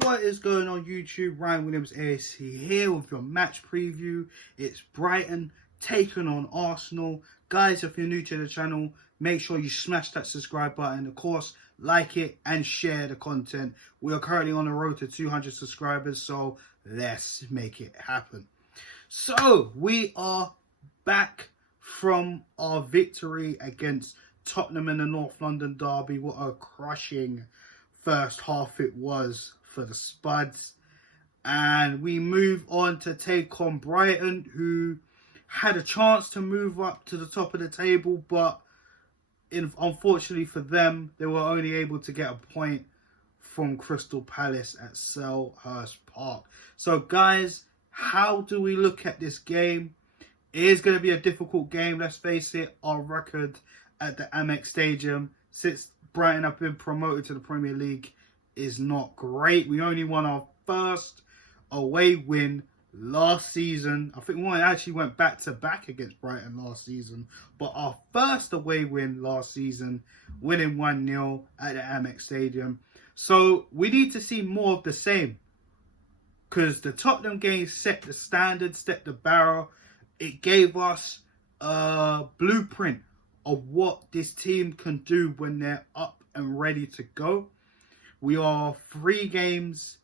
What is going on YouTube? Ryan Williams ASC here with your match preview. It's Brighton taking on Arsenal. Guys, if you're new to the channel, make sure you smash that subscribe button. Of course, like it and share the content. We are currently on the road to 200 subscribers, so let's make it happen. So, we are back from our victory against Tottenham in the North London derby. What a crushing first half it was for the Spuds, and we move on to take on Brighton, who had a chance to move up to the top of the table, but unfortunately for them, they were only able to get a point from Crystal Palace at Selhurst Park. So guys, how do we look at this game? It is going to be a difficult game, let's face it. Our record at the Amex Stadium since Brighton have been promoted to the Premier League is not great. We only won our first away win last season. I think we actually went back to back against Brighton last season, but our first away win last season, winning 1-0 at the Amex Stadium. So we need to see more of the same, because the Tottenham game set the standard, set the barrel. It gave us a blueprint of what this team can do when they're up and ready to go. We are 3 games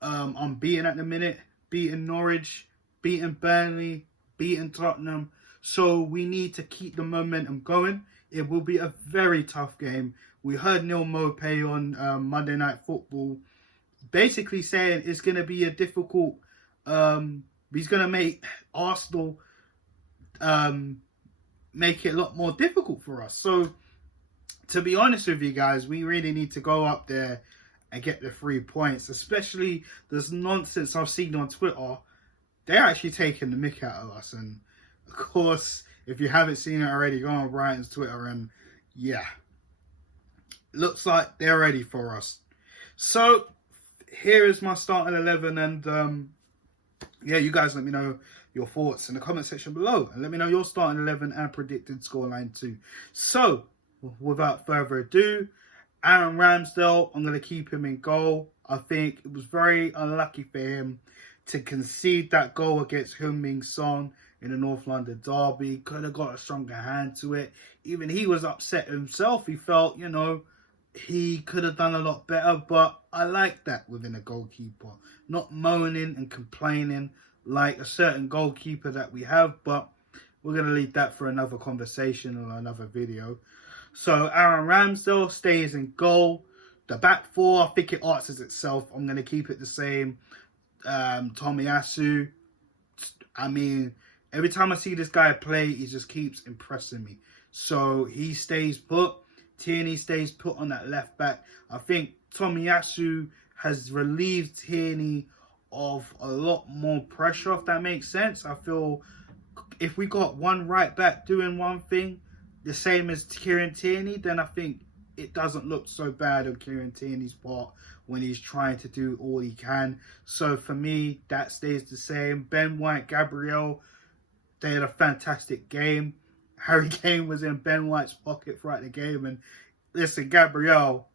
unbeaten at the minute. Beaten Norwich, beaten Burnley, beaten Tottenham. So we need to keep the momentum going. It will be a very tough game. We heard Neil Mopay on Monday Night Football basically saying it's going to be a difficult... he's going to make Arsenal make it a lot more difficult for us. So, to be honest with you guys, we really need to go up there and get the 3 points. Especially this nonsense I've seen on Twitter. They're actually taking the mick out of us. And, of course, if you haven't seen it already, go on Brighton's Twitter and, yeah. Looks like they're ready for us. So, here is my starting 11. And, yeah, you guys let me know your thoughts in the comment section below. And let me know your starting 11 and predicted scoreline too. So, without further ado, Aaron Ramsdale, I'm going to keep him in goal. I think it was very unlucky for him to concede that goal against Heung-min Son in the North London derby. Could have got a stronger hand to it. Even he was upset himself. He felt, you know, he could have done a lot better. But I like that within a goalkeeper. Not moaning and complaining like a certain goalkeeper that we have. But we're going to leave that for another conversation or another video. So Aaron Ramsdale stays in goal. The back four, I think it answers itself. I'm going to keep it the same. Tomiyasu, I mean, every time I see this guy play, he just keeps impressing me. So he stays put. Tierney stays put on that left back. I think Tomiyasu has relieved Tierney of a lot more pressure, if that makes sense. I feel if we got one right back doing one thing, the same as Kieran Tierney, then I think it doesn't look so bad on Kieran Tierney's part when he's trying to do all he can. So for me, that stays the same. Ben White, Gabriel, they had a fantastic game. Harry Kane was in Ben White's pocket throughout the game. And listen, Gabriel,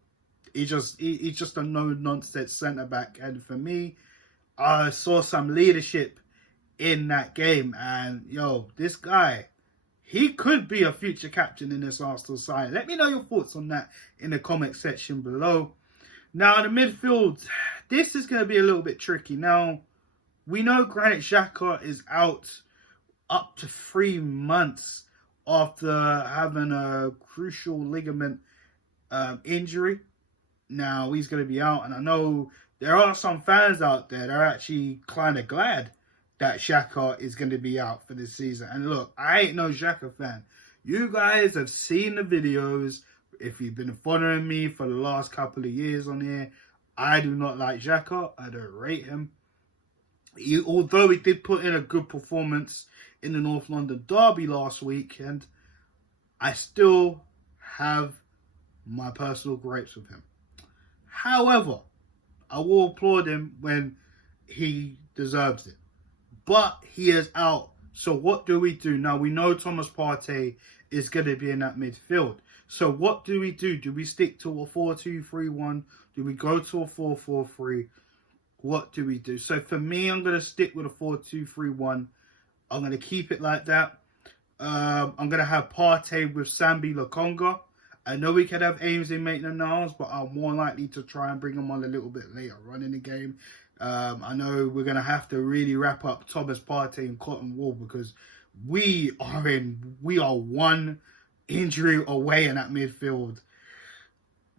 he's just a no-nonsense centre-back. And for me, I saw some leadership in that game. And, yo, this guy, he could be a future captain in this Arsenal side. Let me know your thoughts on that in the comment section below. Now, the midfield, this is going to be a little bit tricky. Now, we know Granit Xhaka is out up to 3 months after having a crucial ligament injury. Now, he's going to be out. And I know there are some fans out there that are actually kind of glad that Xhaka is going to be out for this season. And look, I ain't no Xhaka fan. You guys have seen the videos. If you've been following me for the last couple of years on here, I do not like Xhaka. I don't rate him. Although he did put in a good performance in the North London derby last week, and I still have my personal gripes with him. However, I will applaud him when he deserves it. But he is out. So what do we do? Now, we know Thomas Partey is going to be in that midfield. So what do we do? Do we stick to a 4-2-3-1? Do we go to a 4-4-3? What do we do? So for me, I'm going to stick with a 4-2-3-1. I'm going to keep it like that. I'm going to have Partey with Sambi Lokonga. I know we could have Ainsley Maitland-Niles, but I'm more likely to try and bring him on a little bit later on in the game. I know we're going to have to really wrap up Thomas Partey and Cotton Wool because we are one injury away in that midfield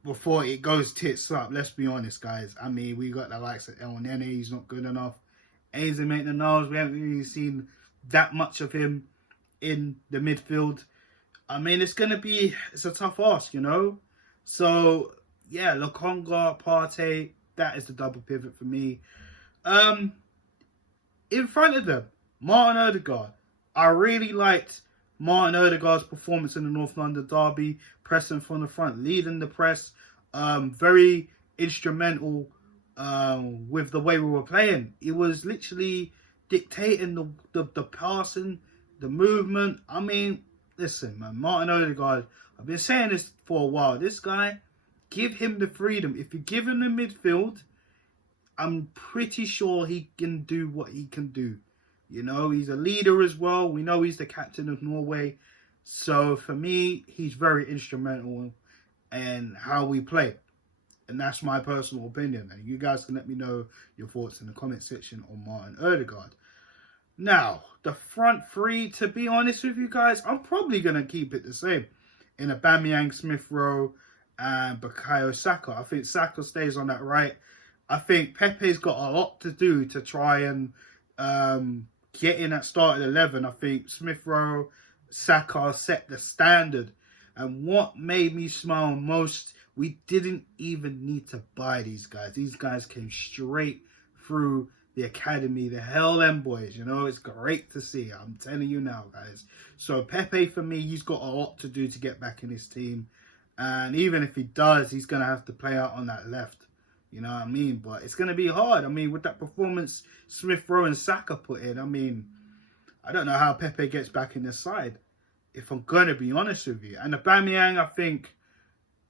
before it goes tits up. Let's be honest, guys. I mean, we got the likes of El Nene. He's not good enough. Ainsley Maitland-Niles, we haven't really seen that much of him in the midfield. I mean, it's a tough ask, you know. So yeah, Lokonga, Partey, that is the double pivot for me. In front of them, Martin Odegaard. I really liked Martin Odegaard's performance in the North London derby, pressing from the front, leading the press. Very instrumental with the way we were playing. It was literally dictating the passing, the movement. I mean, listen, man, Martin Odegaard, I've been saying this for a while. This guy, give him the freedom. If you give him the midfield, I'm pretty sure he can do what he can do. You know, he's a leader as well. We know he's the captain of Norway. So for me, he's very instrumental in how we play. And that's my personal opinion. And you guys can let me know your thoughts in the comment section on Martin Odegaard. Now, the front three, to be honest with you guys, I'm probably going to keep it the same. In Aubameyang, Smith Rowe, and Bukayo Saka. I think Saka stays on that right. I think Pepe's got a lot to do to try and get in that starting 11. I think Smith Rowe, Saka set the standard. And what made me smile most, we didn't even need to buy these guys. These guys came straight through the academy. The hell them boys, you know, it's great to see. I'm telling you now, guys. So Pepe, for me, he's got a lot to do to get back in his team. And even if he does, he's going to have to play out on that left. You know what I mean? But it's going to be hard. I mean, with that performance Smith Rowe and Saka put in, I mean, I don't know how Pepe gets back in the side, if I'm going to be honest with you. And Aubameyang, I think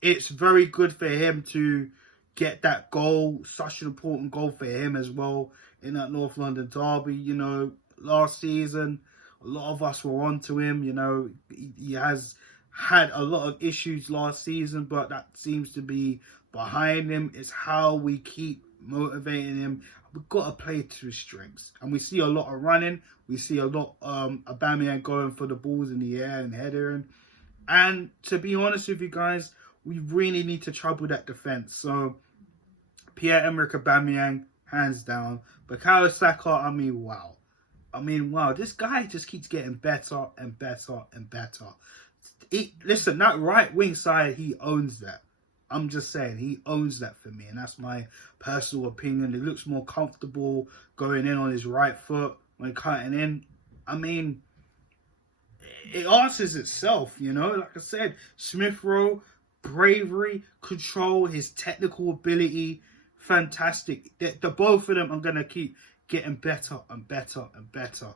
it's very good for him to get that goal, such an important goal for him as well in that North London derby. You know, last season, a lot of us were onto him. You know, he has had a lot of issues last season, but that seems to be behind him. It's how we keep motivating him. We've got to play to his strengths. And we see a lot of running. We see a lot of Aubameyang going for the balls in the air and headering. And to be honest with you guys, we really need to trouble that defence. So Pierre-Emerick Aubameyang, hands down. Bukayo Saka, I mean, wow. This guy just keeps getting better and better and better. Listen, that right wing side, he owns that. I'm just saying, he owns that for me. And that's my personal opinion. He looks more comfortable going in on his right foot when cutting in. I mean, it answers itself, you know. Like I said, Smith Rowe, bravery, control, his technical ability, fantastic. The both of them are going to keep getting better and better and better.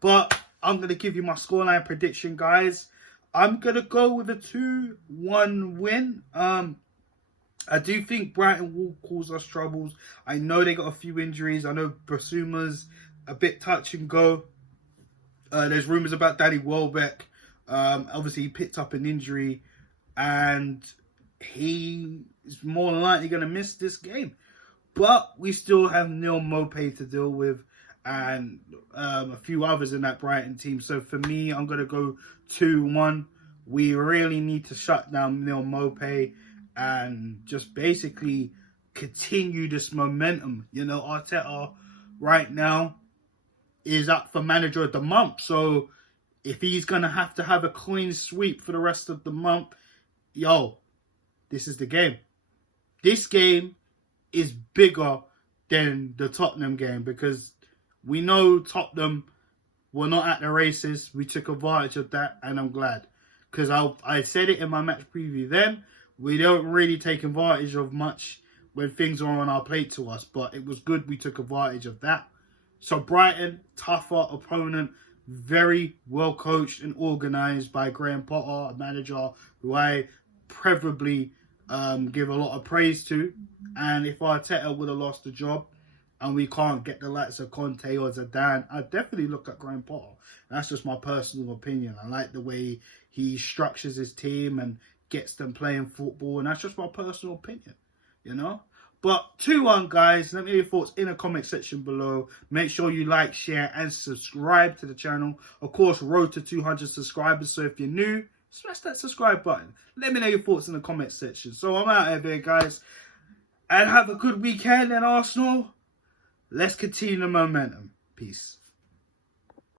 But I'm going to give you my scoreline prediction, guys. I'm going to go with a 2-1 win. I do think Brighton will cause us troubles. I know they got a few injuries. I know Basuma's a bit touch and go. There's rumours about Danny Welbeck. Obviously, he picked up an injury and he is more than likely going to miss this game. But we still have Neil Maupay to deal with and a few others in that Brighton team. So for me, I'm going to go 2-1. We really need to shut down Neil Maupay and just basically continue this momentum. You know, Arteta right now is up for manager of the month. So if he's going to have a clean sweep for the rest of the month, yo, this is the game. This game is bigger than the Tottenham game because we know Tottenham were not at the races. We took advantage of that, and I'm glad. Because I said it in my match preview then, we don't really take advantage of much when things are on our plate to us. But it was good we took advantage of that. So Brighton, tougher opponent. very well coached and organised by Graham Potter, a manager who I preferably give a lot of praise to. And if Arteta would have lost the job and we can't get the likes of Conte or Zidane, I'd definitely look at Graham Potter. That's just my personal opinion. I like the way he structures his team and gets them playing football, and that's just my personal opinion, you know. But 2-1, guys. Let me know your thoughts in the comment section below. Make sure you like, share, and subscribe to the channel. Of course, road to 200 subscribers. So if you're new, smash that subscribe button. Let me know your thoughts in the comment section. So I'm out of here, guys. And have a good weekend. And Arsenal, let's continue the momentum. Peace.